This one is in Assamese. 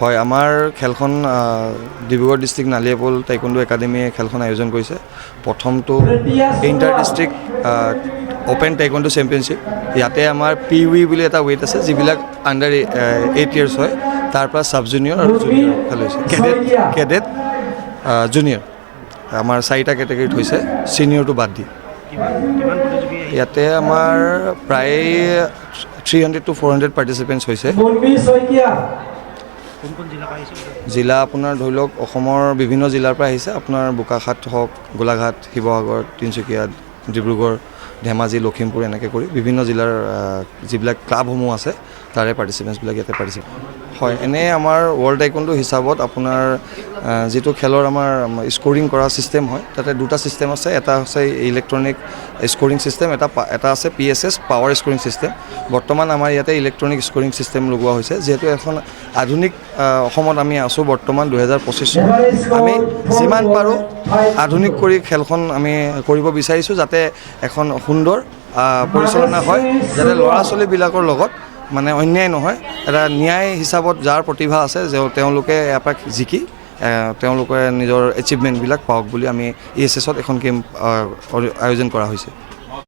হয়, আমাৰ খেলখন ডিব্ৰুগড় ডিষ্ট্ৰিক্ট নালিয়াপুল টাইকোণ্ডো একাডেমীয়ে খেলখন আয়োজন কৰিছে। প্ৰথমটো ইণ্টাৰ ডিষ্ট্ৰিক্ট অ'পেন টাইকোণ্ডো চেম্পিয়নশ্বিপ। ইয়াতে আমাৰ PUE বুলি এটা ৱেইট আছে, যিবিলাক আণ্ডাৰ 8 years হয়। তাৰ পৰা ছাব জুনিয়ৰ আৰু জুনিয়ৰ খেল হৈছে। কেডেট জুনিয়ৰ আমাৰ 4টা কেটেগৰীত হৈছে, ছিনিয়ৰটো বাদ দি। ইয়াতে আমাৰ প্ৰায় 300 to 400 পাৰ্টিচিপেণ্টছ হৈছে। জিলা আপোনাৰ ধৰি লওক অসমৰ বিভিন্ন জিলাৰ পৰা আহিছে। আপোনাৰ বোকাখাট হওক, গোলাঘাট, শিৱসাগৰ, তিনিচুকীয়া, ডিব্ৰুগড়, ধেমাজি, লখিমপুৰ এনেকৈ কৰি বিভিন্ন জিলাৰ যিবিলাক ক্লাবসমূহ আছে তাৰে পাৰ্টিচিপেণ্টছবিলাক ইয়াতে পাৰ্টিচিপেট হয়। এনেই আমাৰ ৱৰ্ল্ড টাইকোণ্ডো হিচাপত আপোনাৰ যিটো খেলৰ আমাৰ স্ক'ৰিং কৰা ছিষ্টেম হয়, তাতে 2টা ছিষ্টেম আছে। এটা হৈছে ইলেক্ট্ৰনিক স্ক'ৰিং ছিষ্টেম, এটা আছে PSS পাৱাৰ স্ক'ৰিং ছিষ্টেম। বৰ্তমান আমাৰ ইয়াতে ইলেক্ট্ৰনিক স্ক'ৰিং ছিষ্টেম লগোৱা হৈছে, যিহেতু এখন আধুনিক অসমত আমি আছোঁ বৰ্তমান 2025 চন। আমি যিমান পাৰোঁ আধুনিক কৰি খেলখন আমি কৰিব বিচাৰিছোঁ, যাতে এখন সুন্দৰ পৰিচালনা হয়, যাতে ল'ৰা ছোৱালীবিলাকৰ লগত মানে অন্যায় নহয়। এটা ন্যায় হিচাপত যাৰ প্ৰতিভা আছে তেওঁলোকে ইয়াৰ পৰা জিকি তেওঁলোকে নিজৰ এচিভমেণ্টবিলাক পাওক বুলি আমি ESSত এখন গেম আয়োজন কৰা হৈছে।